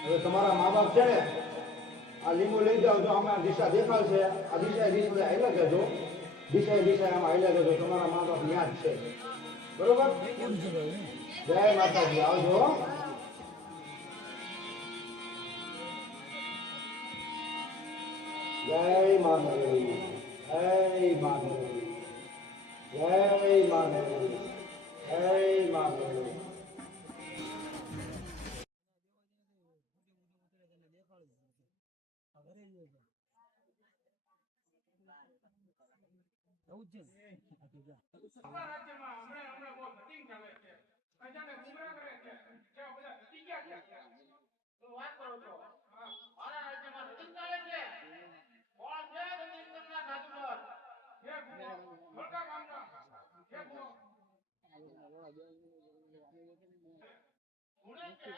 હવે તમારા મા બાપ છે ને આ લીંબુ લઈ જાઓ જો આમાં દિશા દેખાડશે આ દિશા હાઈલા જજો દિશા આમાં હાઈલા જજો તમારા મા બાપ યાદ છે બરોબર જય માતાજી આવજો જય માતાજી જય માતાજી જય માતાજી જય માતાજી આપણા રાજ્યમાં હમણાં બહુ ધતિંગ ચાલે છે અજાને ગુમરા કરે છે કે બધા ધતી ગયા છે હું વાત કરું છું મારા રાજ્યમાં ધતિંગ ચાલે છે કોણ છે ધતિંગ કરતા જાદુગર જે મોટા કામના જે ગુણે છે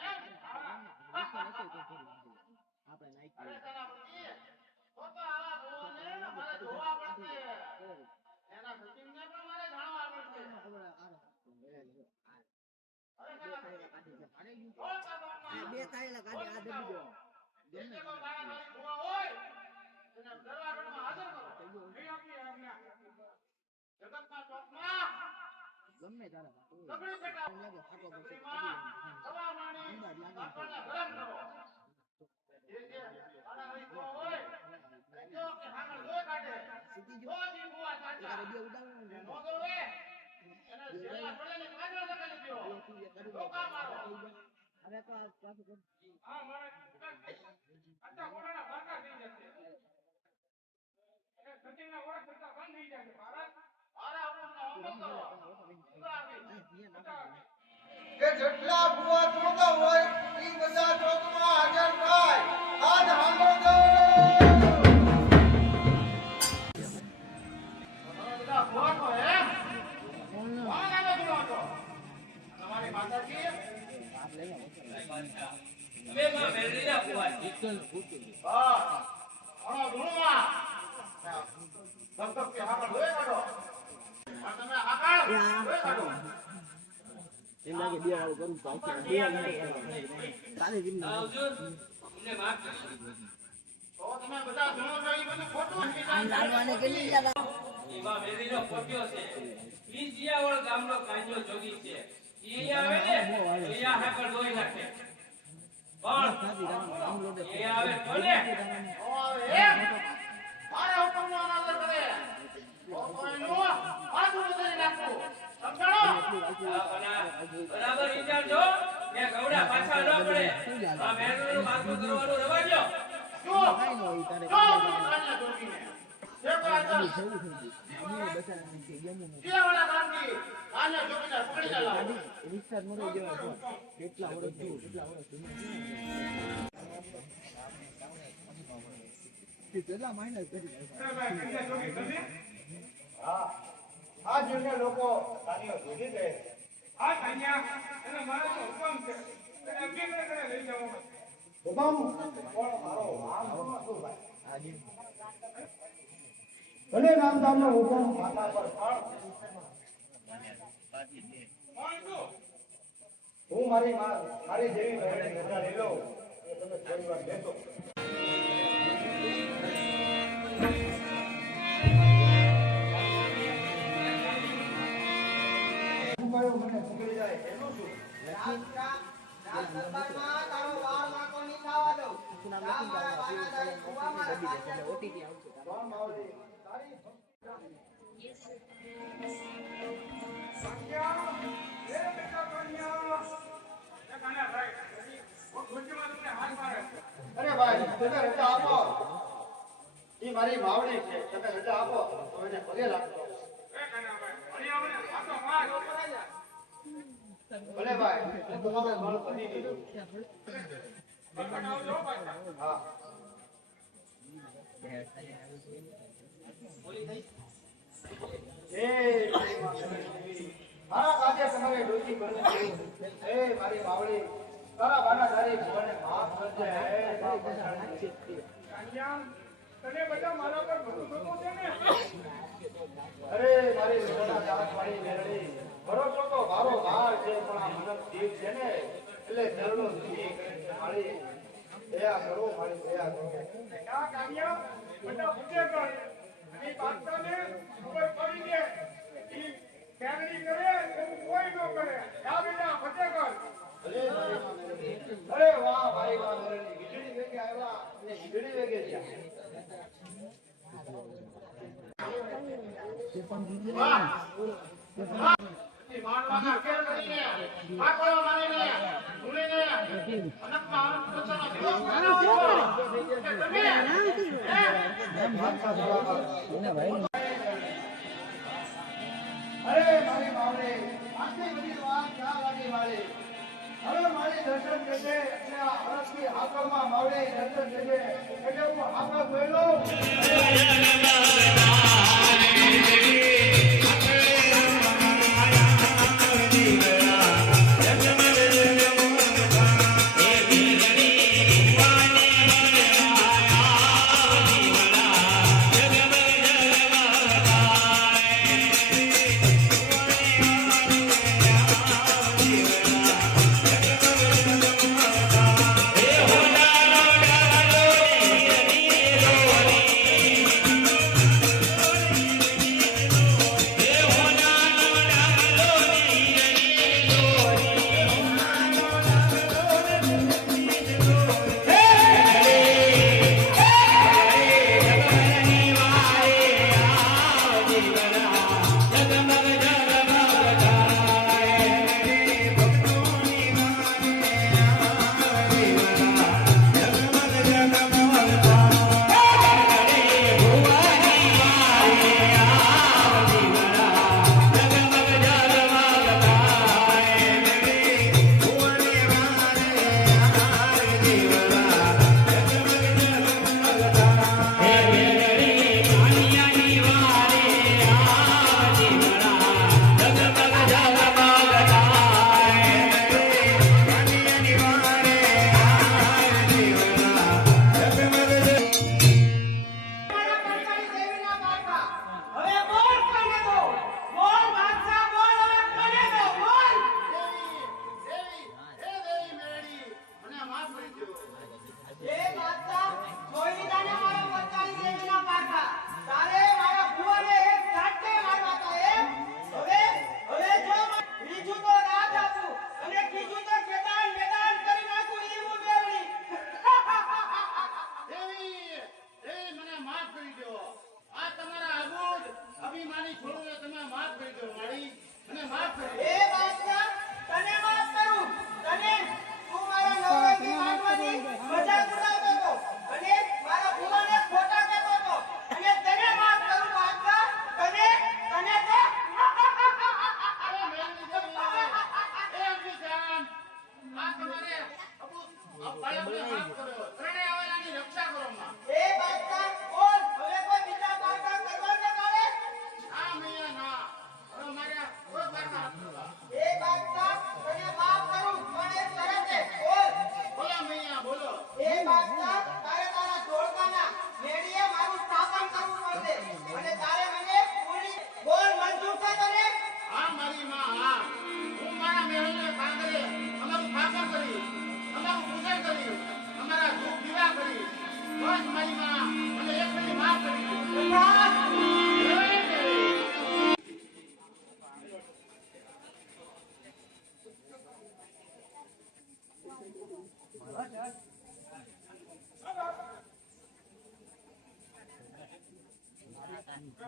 આપણે નાખી અરે સાલા બુદ્ધિ તો આવા ભગવાને મારે જોવા પડશે એના ધતિંગને પણ મારે જાણવા પડશે બે તાળેલા કાઢી આ દબી દો ગમે તો તારા ભૂવા હોય એને દરવાજામાં હાજર કરો નહીં આપી આજ્ઞા જગતના ચોકમાં ગમે તારા સગડી બેટા લાગે ફાટો પડશે સવા માણી આપણને ગરમ કરો જે તારા ભાઈ ભૂવા હોય જો કે હામળ લોય કાઢે સીધી જો જી ભૂવા ચાચા બે ઉડાવવાનું મોગો વે એને જેલા પડેને કાઢવા લગાડી દો ધોકા મારો હવે તો આ પાછું કર હા મારે આટા કોડાના ભાગા થઈ જશે એ સચિનના વર્ષ થતા બંધ થઈ જશે ભારત મારા હુકમનો અમલ કરો કે જેટલા ભુવા ચોકા હોય ઈ બધા ચોકમાં હાજર થાય આજ હાંભળજો બધા ભુવા તો હે કોણ આવે ભુવા તો તમારી માતાજી બે માં મેળવીના ભુવા હા અણો ધૂળમાં સંતોષ કે હાકળ લોય કાઢો આ તમે હાકળ લોય કાઢો એમ લાગે બે વાળું કરું તો આવશે તારે જીમ આવજો તમને માફ કરી તો તમે બધા ધૂળો છો ઈ બધું ખોટું લાડવાને કેલી ગયા એમાં મેળવીનો પોટ્યો છે ઈ જીયાવળ ગામનો કાંજો જોગી છે ઈ આવે ને તો યા હાકર લોહી નાખે પણ એ આવે તો ને મારા હુકમનો અનાદર કરે તો કોઈનું આદુ ઉતરી નાખું સમજાણો બરાબર વિચારજો કે ગૌડા પાછા ન પડે આ મેળવીનું માથું કરવાનું રવા દો જો કાઈ ન હોય તારે કાન્યા જોગીને જે કોઈ જવું થઈ ગયું અમે બચારાને કે ગેમો કેવાળા ગામથી કાન્યા જોગીને પકડી લાવો રિક્ષા મરો જેવા છો કેટલા વર્ષ થયું કેટલા વર્ષ કેટલા મહિના કરી કાન્યા જોગી કરી હા આ જેને લોકો કાનિયો જોડી દે આ કાન્યા એને મારો તો હુકમ છે એને અભિનય કરે લઈ જવાનો હુકમ કોણ મારો નામ શું ભાઈ આજે ભલે નામદારનો હુકમ માતા પર પણ કોણ છું હું મારી જેવી બહેનની રજા લઈ લઉં તો તમે થોડી વાર બેસો મને પકડી જાય એનું શું દરબારમાં તારો વાર વાકો નહીં થવા દઉં ઓટીપી આવશે કોણ માવજી તારી કાન્યા એ બેટા કાન્યા એ કાન્યા ભાઈ હું ખુશીમાં તમને હાથ મારે અરે ભાઈ તમે રજા આપો ઈ મારી માવડી છે તમે રજા આપો તો એને પગે લાગતો એ કાન્યા ભાઈ ભણી આવે હાથો માર ભલે ભાઈ હું તો તમે મારું પતિ દીધું બતાવજો પાછા હા એ મારા કાજે તમારે ડોકી બની એ મારી માવડી તારા બાના તારી ભગવાનને માફ કરજે હે બાપ કાન્યા તને જીવ છે ને એટલે ધરનો દુખી કરે છે મારી દયા કરો મારી દયા કરો આ કાવ્યા બધા પૂછે કર અને બાદશાહને ખબર પડી કે ઈ કેરડી કરે એવું કોઈ ન કરે આ બેટા ફતે કર અરે વાહ ભાઈ વાહ મેરડી વીજળી વેગે આવ્યા અને વીજળી વેગે ગયા માનવાના કેર કરીને પાકોળો મારીને ભૂલીને અનંતમાં અનંત પ્રસન્ન જીવો તમે અરે મારી બાવડે આટલી બધી વાત ક્યાં લાગી મારી હવે મારી દર્શન કરશે એટલે આ હરખથી હાકરમાં માવડે દર્શન કરશે એટલે હું હાકર બોલો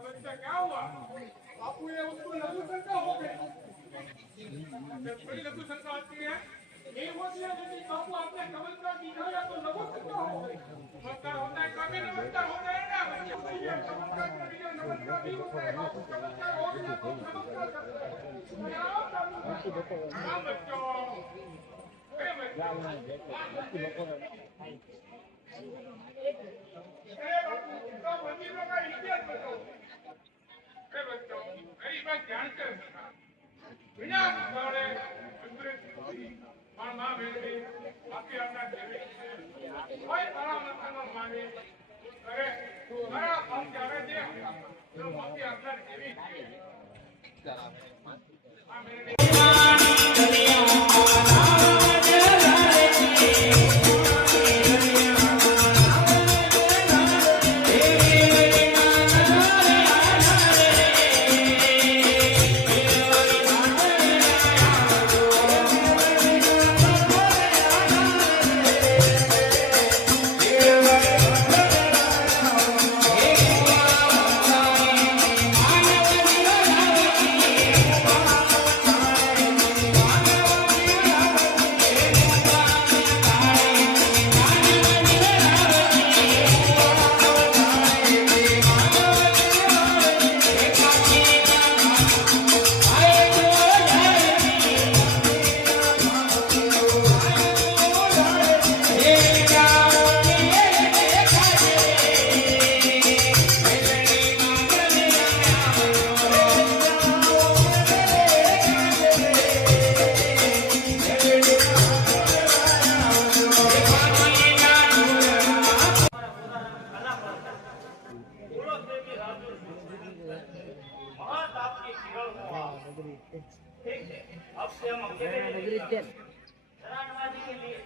बच्चा क्या हुआ बापू ये उसको लघु शंका हो गई जब बड़ी लघु शंका आती है ये होती है यदि बापू आपने चमत्कार दिखाया तो लघु शंका हो गई चमत्कार होता है कभी नमस्कार हो जाएगा बच्चा ये चमत्कार कर दिया नमस्कार भी होता है बापू चमत्कार हो गया तो नमस्कार करते हैं बच्चों अरे बापू तो मंदिरों का इतिहास बताओ अरे बच्चों मेरी बात ध्यान से सुनना बिना बिगाड़े अंग्रेज मां मां बेटी आपकी अपना देवी कोई परामर्श न मांगे अरे मारा बाप जावे दे तो आपकी अपना देवी हां मेरे બોલો દેવી રાજુ महाताप की किरण हुआ ठीक है अब से हम अकेले नहीं शरणवादी के लिए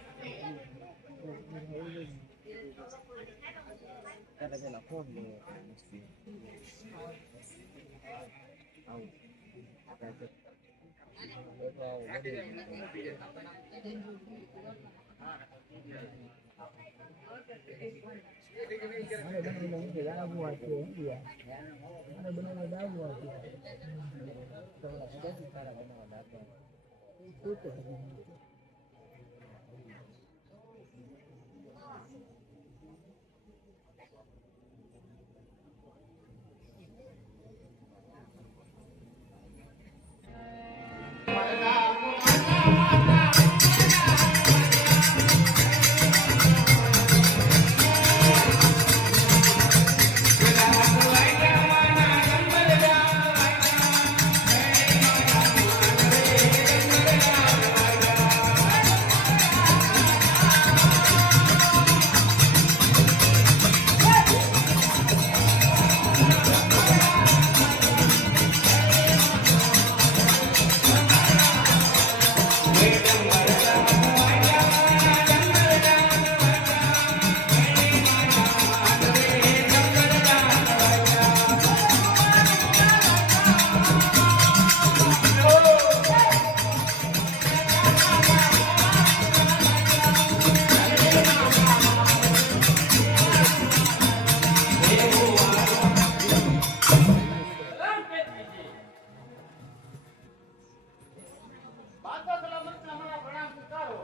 बादशाह सलामत से हमारा प्रणाम स्वीकार हो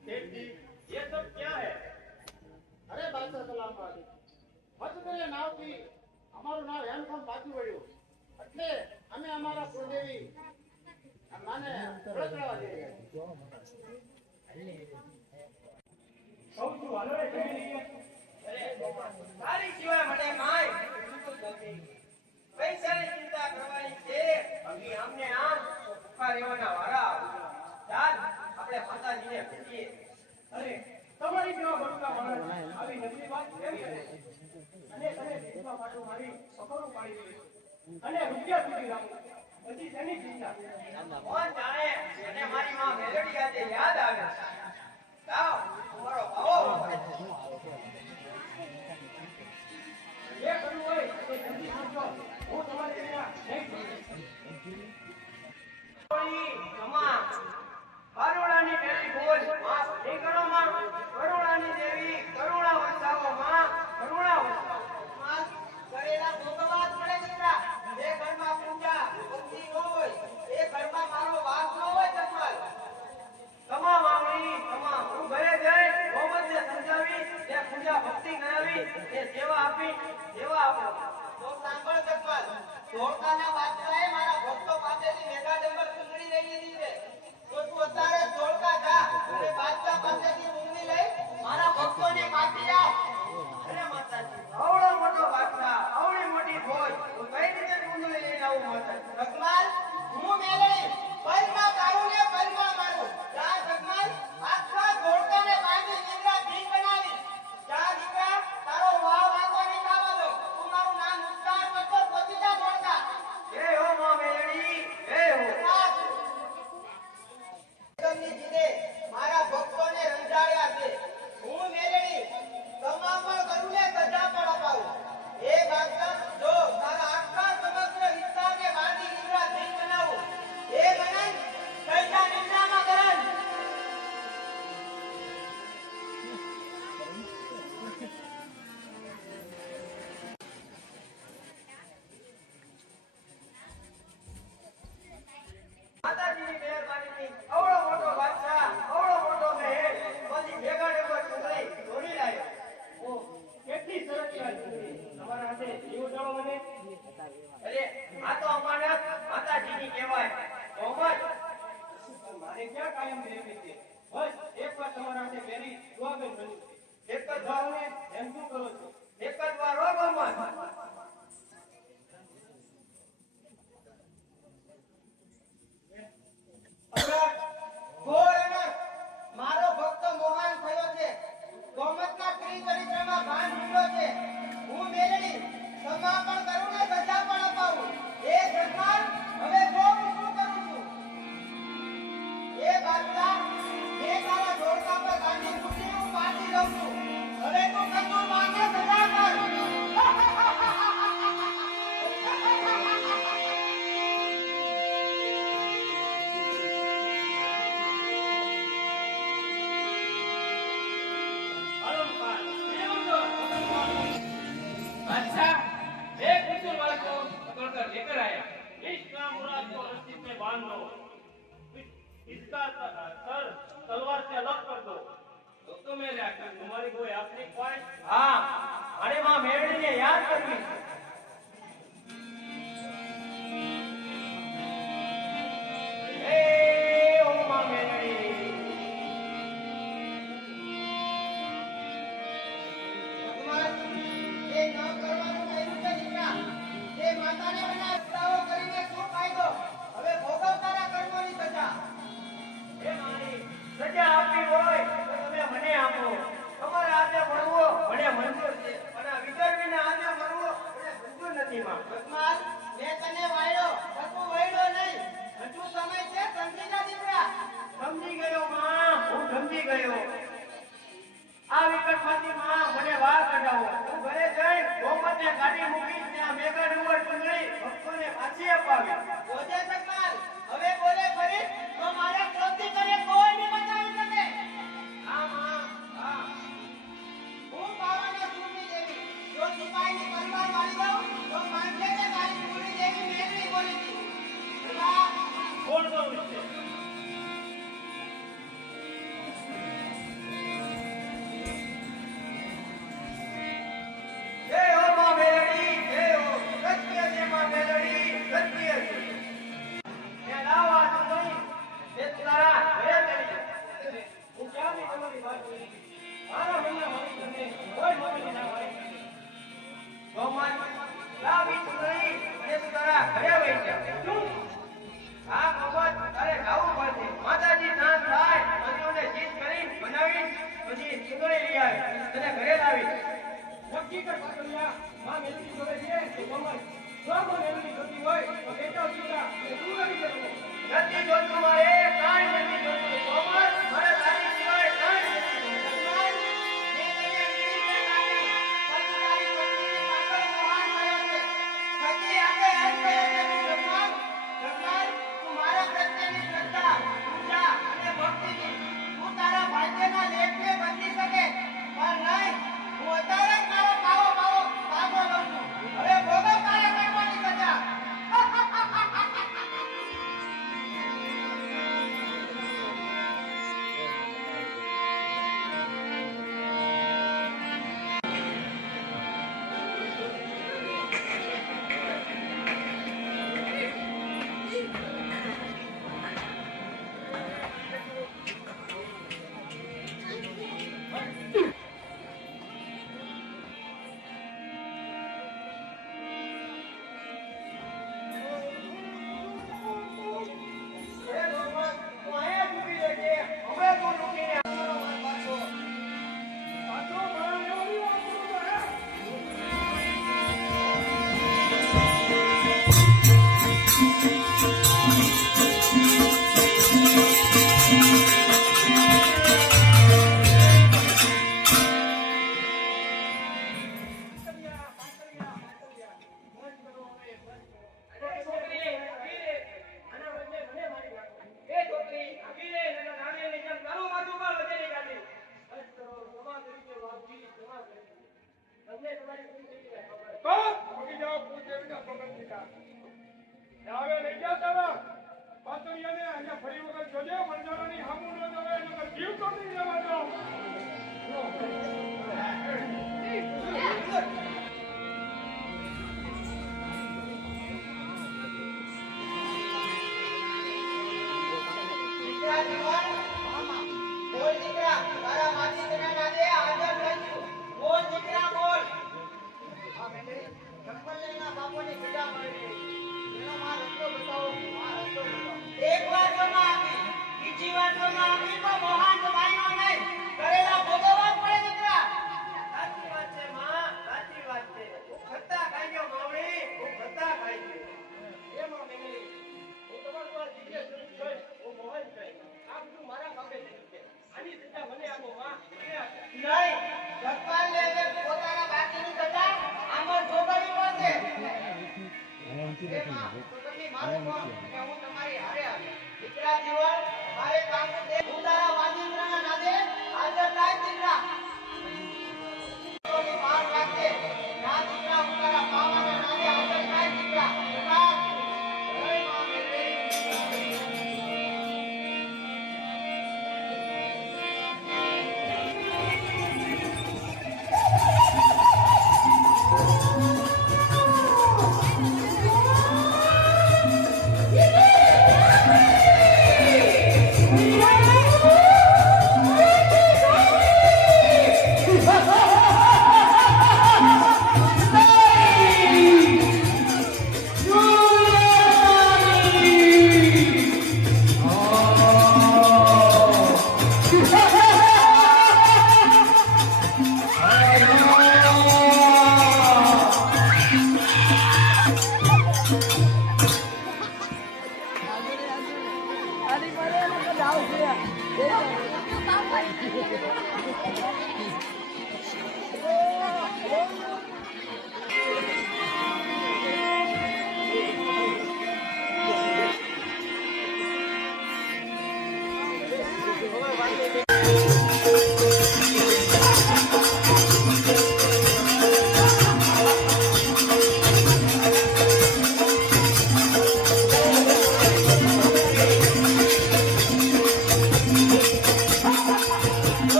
सेठ जी ये सब क्या है अरे बादशाह सलामत મજબૂરી નાવથી અમારું નામ હેમખમ પાછું વળ્યું એટલે અમે અમારા કુળદેવી માને પ્રગટાવા દઈએ સૌથી હાલો રે ફેમિલી અરે તારી સિવાય મને કાંઈ પૂછતું જ નથી પૈસાની ચિંતા કરવાની છે અભી અમને આમ ઉભા રહેવાના વાળા ચાલ આપણે માતાજીને પૂછીએ અરે તમારી જેવા બળુકા માણસ આવી નબળી વાત કેવી કરે અને તમે દેશમાં પાછું મારી પકડું પાડી દીધું અને રૂપિયા સુધી રાખો પછી તેની ચિંતા કોણ જાણે અને મારી માં મેલડી આજે યાદ આવે લાવ તમારો ભાવો જે કરવું હોય તો જલ્દી સમજો હું તમારી ત્યાં નહીં કમા કરુણાની દેવી બોલ માં નીકળો માં કરુણાની દેવી કરુણા વરસાવો માં કરુણા વરસાવો માં કરેલા ભોગવા પડે દીકરા એ ઘરમાં પૂજા ભક્તિ હોય એ ઘરમાં મારો વાસ ન હોય જમવાલ તમામ આવડી તમામ હું ઘરે જઈ મોહમ્મદને સમજાવી એ પૂજા ભક્તિ કરાવી એ સેવા આપી સેવા આપો તો સાંભળ જમવાલ ધોળકાના બાદશાહે મારા ભક્તો પાસેથી મેઘા ડંબર ચૂંટણી લઈ લીધી છે તો તું અત્યારે ધોળકા જા અને બાદશાહ પાસેથી ચૂંટણી લઈ મારા ભક્તોને પાછી આવ અરે માતાજી આવડો મોટો બાદશાહ આવડી મોટી ફોજ હું કઈ રીતે ચૂંટણી લઈને આવું માતાજી જગમાલ હું મેલડી પરમાં કાઢું ને પરમાં મારું જા જગમાલ આખા ધોળકાને બાંધી દીકરા ભીખ બનાવી જા દીકરા તારો વાવ વાંકો નહીં થવા દો તું મારું નામ ઉચ્ચાર કરતો પછી જા ધોળકા જય હો માં મેલડી જય હો તમને જીને મારા ભક્તોને રંજાડ્યા છે હું મેલડી તમામ કરું ને સજા પણ અપાવું એ બાદશાહ જો તારા આખા સમગ્ર વિસ્તારને બાંધી દીકરા ભીખ બનાવું એ ગણન કૈસા નિંદામાં ગણન માતાજીની મહેરબાનીથી અવળો મોટો બાદશાહ અવળો મોટો મહેલ બધી ભેગા ડેગો ચૂંટણી ધોરી લાવ્યો ઓ કેટલી સરસ વાત છે તમારા હાથે જીવ જાળો મને અરે આ તો અમાનત માતાજીની કહેવાય મોહમ્મદ મારે ક્યાં કાયમ રહેવી છે બસ એક વાર તમારા હાથે મેરી સ્વાગત બન્યું છે એક જ વાર ભાવને એમ શું કરો છો એક જ વાર હો મોહમ્મદ મારો ભક્ત મોહન થયો છે ગોમતના ત્રિચરિત્રમાં ભાન નીકળ્યો છે હું મેલડી युवराज को रस्सी से बांध दो, इसका सर तलवार से अलग कर दो। तो तुम्हें तुम्हारी कोई अपनी पॉइंट? હા અને માં મેળવીને યાદ કરવી છે. હે ઓ માં મેળવી ભગવાન એ ન કરવાનું કહ્યું છે દીકરા. જે માતાને બનાવતાઓ કરીને શું ફાયદો? હવે ભોગવ તારા કર્મોની સજા. હે મારી સજા આપવી હોય તો તમે મને આપો. તમારા હાથે મળવો મને મંજૂર છે પણ આ વિદર્ભીના હાથે મળવો મને મંજૂર નથી માં. ભગવાન મેં તને વાળ્યો, કશું વાળ્યો નહીં. હજુ સમય છે, સમજી જા દીકરા. સમજી ગયો માં, હું સમજી ગયો. આ વિકટમાંથી માં મને બહાર કઢાવો. હું ઘરે જઈ ગોમતને કાઢી મૂકીશ ને આ મેઘા ડુંગર ચૂંદડી ભક્તોને પાછી અપાવી. બોજે ભગવાન, હવે બોલે ખરી તો મારા ક્રોધથી તને કોઈ નહીં બચાવી શકે. હા માં, હા. હું પાવાના સૂરની દેવી. જો સિપાહીની તલવાર મારી દઉં તો માનશે કે તારી સૂરની દેવી મેળવી બોલી હતી. ભગવાન, छोड़ दो इसे। જય હો માં મેલડી, જય હો. સત્ય છે માં મેલડી, સત્ય છે. મેં લાવા ચૂંદડી તે તારા ઘરે ચડી જાય. હું ક્યાંથી તમારી વાત કરી? મારા મનના મારી તમને કોઈ મારી ના હોય. ગોમાન લાવી ચૂંદડી અને તું તારા ઘરે વહી જા. આ બાબત તારે જાવું પડશે. માતાજી શાંત થાય નદીઓને શીશ કરી બનાવી પછી ચૂંદડી લઈ આવી તને ઘરે લાવી. નક્કી કર પાટલિયા, માં મેલડી જોડે છે તો ગમન. જો માં મેલડી જોતી હોય તો બેટા સીધા એ તું કરી દેવો. નથી જોતું મારે, કાંઈ નથી જોતું. કોમલ, મારે તારી સિવાય કાંઈ નથી જોતું. ભગવાન, મેં તને વીર બનાવી, પણ તારી પત્નીની પાછળ મહાન થયો છે. સતી આપે એમ કહ્યું છે ભગવાન. ભગવાન, તું મારા પ્રત્યેની શ્રદ્ધા, પૂજા અને ભક્તિથી તું તારા ભાગ્યના લેખને બદલી શકે. પણ નહીં, હું અત્યારે જ મારો પાવો લઉં છું. હવે ભોગવ તારા કર્મોની સજા. હે ભગવાન, તું અહીંયા જ ઊભી રહેજે. હવે તું લૂંટીને આવવાનો માર પાછો. પાછો મારા મેલડી વાંચો તો હે. અરે છોકરી, ઊભી રહે. આના બદલે મને મારી નાખો. એ છોકરી, ઊભી રહે. નહીંતર નાનેની જેમ તારું માથું પર વધેલી કાઢી. બસ કરો, ક્ષમા કરી દો બાપજી, ક્ષમા કરી દો. તમને તમારી ભૂલ થઈ ગઈ ખબર. બસ ઉઠી જાઓ, કુળદેવીના પગલ દીધા. હવે લઈ જાઓ તારા પાટલિયાને. અહીંયા ફરી વખત જોજે, વણઝારાની હામું ન જવે, નહીંતર જીવ તો નહીં લેવા દો. દીકરા જીવન, બોલ દીકરા, તારા માટી તેના નાદે હાજર થઈ છું. બોલ દીકરા, બોલ. હા મેંદડી, જંગલને એના બાપોની સજા મળી ગઈ. એનો માં રસ્તો બતાવો, માં રસ્તો બતાવો. એક વાર તો માં આપી, બીજી વાર તો માં આપી, તો મહાન તમારીનો નહીં. કરેલા ભોગવવા જ પડે દીકરા. સાચી વાત છે માં, સાચી વાત છે. હું ખત્તા ખાઈ ગયો માવડી, હું ખત્તા ખાઈ ગયો. એમાં મેલડી, હું તમારું આ દિવ્ય સ્વરૂપ જોઈ હું મોહન થઈ. આ બધું મારા કામે થયું છે. આની સજા મને આપો માં. મને આપો. નહીં, ભગવાનને હવે પોતાના બાકીની સજા આમ જ ભોગવવી પડશે. એ માં, તો તમે મારું કહો કે હું તમારી હારે આવી. દીકરા જીવન, મારે કામ દે. હું તારા વાજિંદ્રના નાદે હાજર થાય દીકરા. તોની બહાર રાખજે. ના દીકરા, હું તારા પાવાના નાદે હાજર થાય દીકરા. દીકરા, જય મા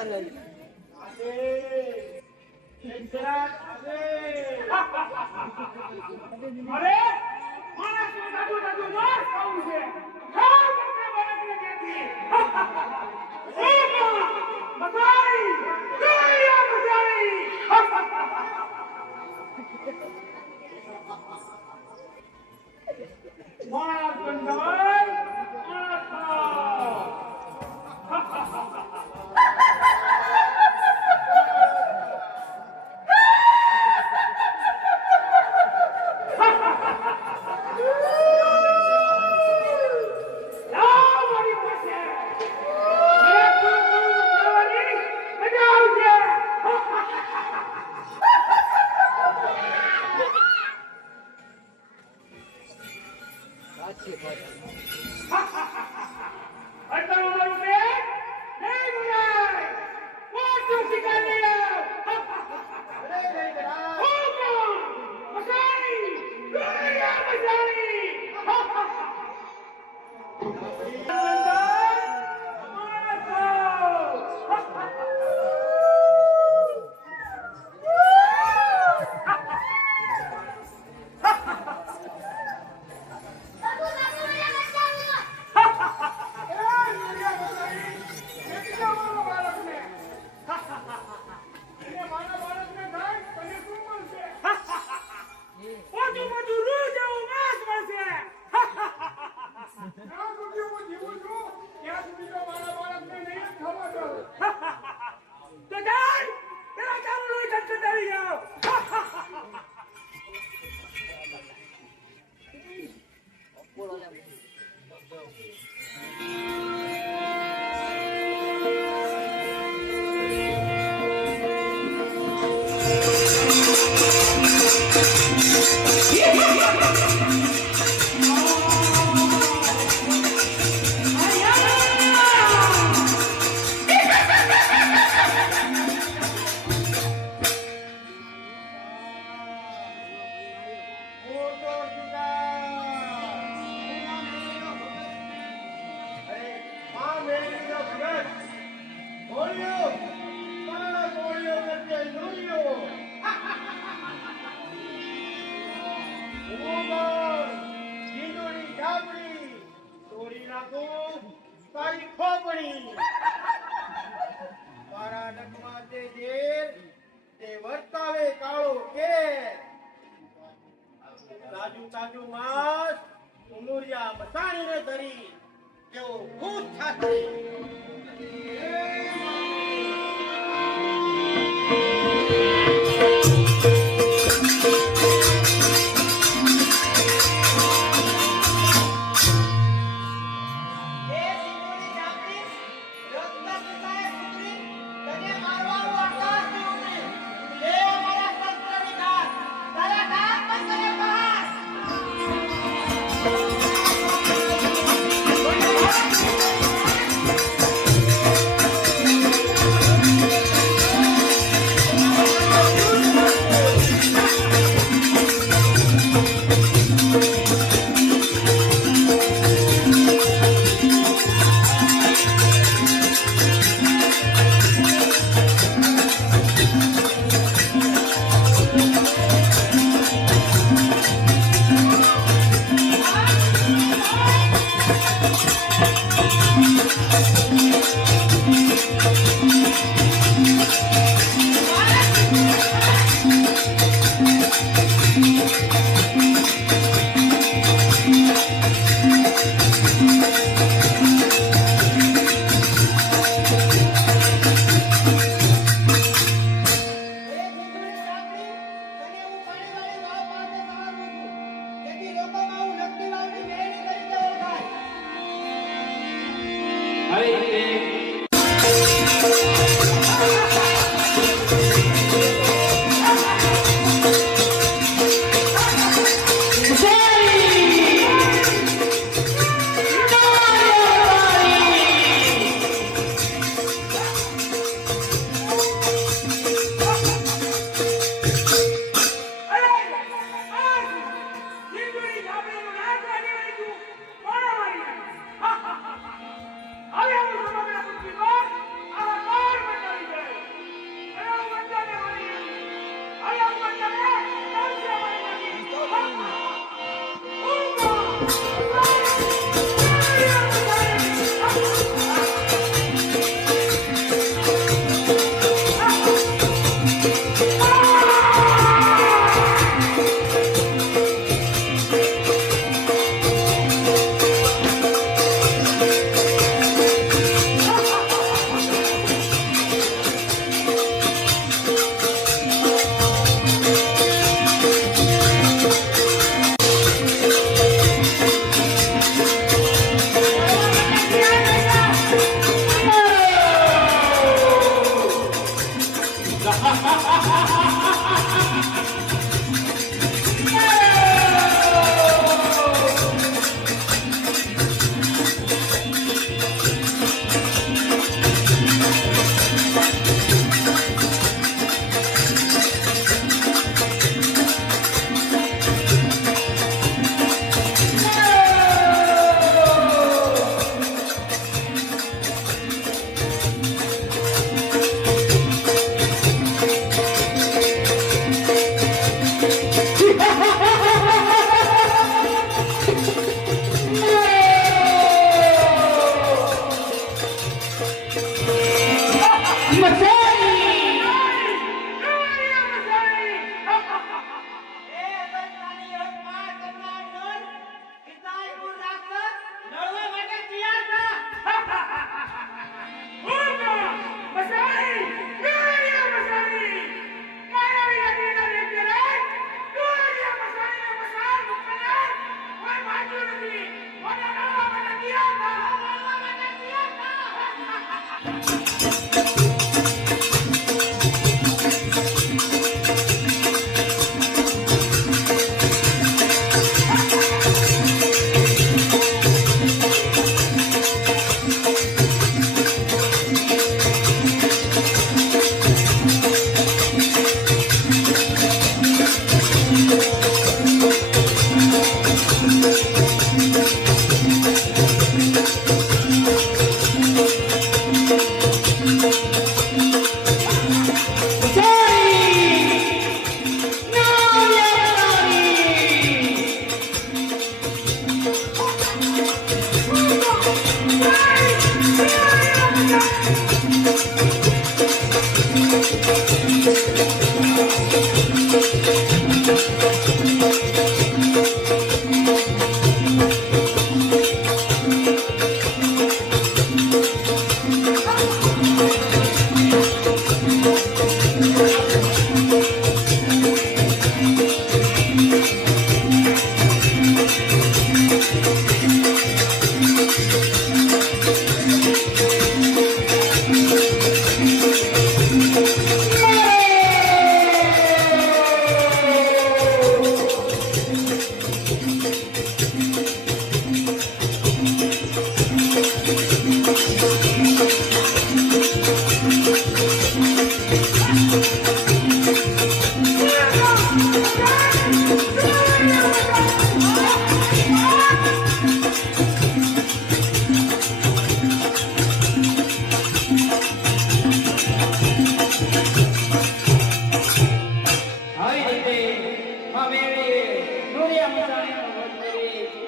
અરે માણસ નું દાદુ દાદુ માર ખાવું છે ખાવ તમને બાળકને દેતી મસાઈ દુનિયા મસાઈ મારા કંદાઈ તાજુ માસ ઉમરિયા મસાણીને ધરી કેવો ખુશ થાશે I am જા